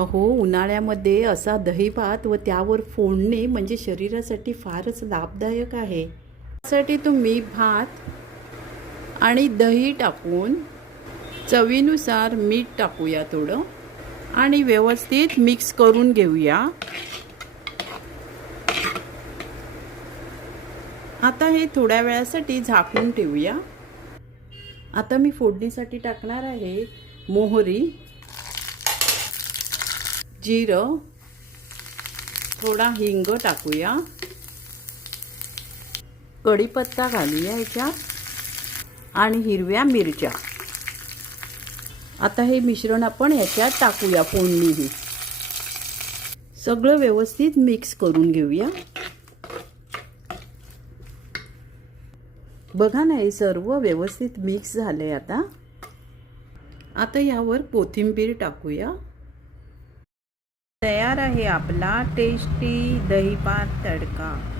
अहो, उन्हाळ्यामध्ये असा दहीभात व त्यावर फोडणे म्हणजे शरीरासाठी फारच लाभदायक आहे. त्यासाठी तुम्ही भात आणि दही टाकून चवीनुसार मीठ टाकूया थोडं आणि व्यवस्थित मिक्स करून घेऊया. आता हे थोड्या वेळासाठी झाकून ठेवूया. आता मी फोडणीसाठी टाकणार आहे मोहरी, जिरं, थोडा हिंग टाकूया, कढीपत्ता घालूया याच्यात आणि हिरव्या मिरच्या. आता हे मिश्रण आपण याच्यात टाकूया. फोडणी सगळं व्यवस्थित मिक्स करून घेऊया. बघा ना, हे सर्व व्यवस्थित मिक्स झाले. आता यावर कोथिंबीर टाकूया. तयार आहे आपला टेस्टी दहीभात तडका.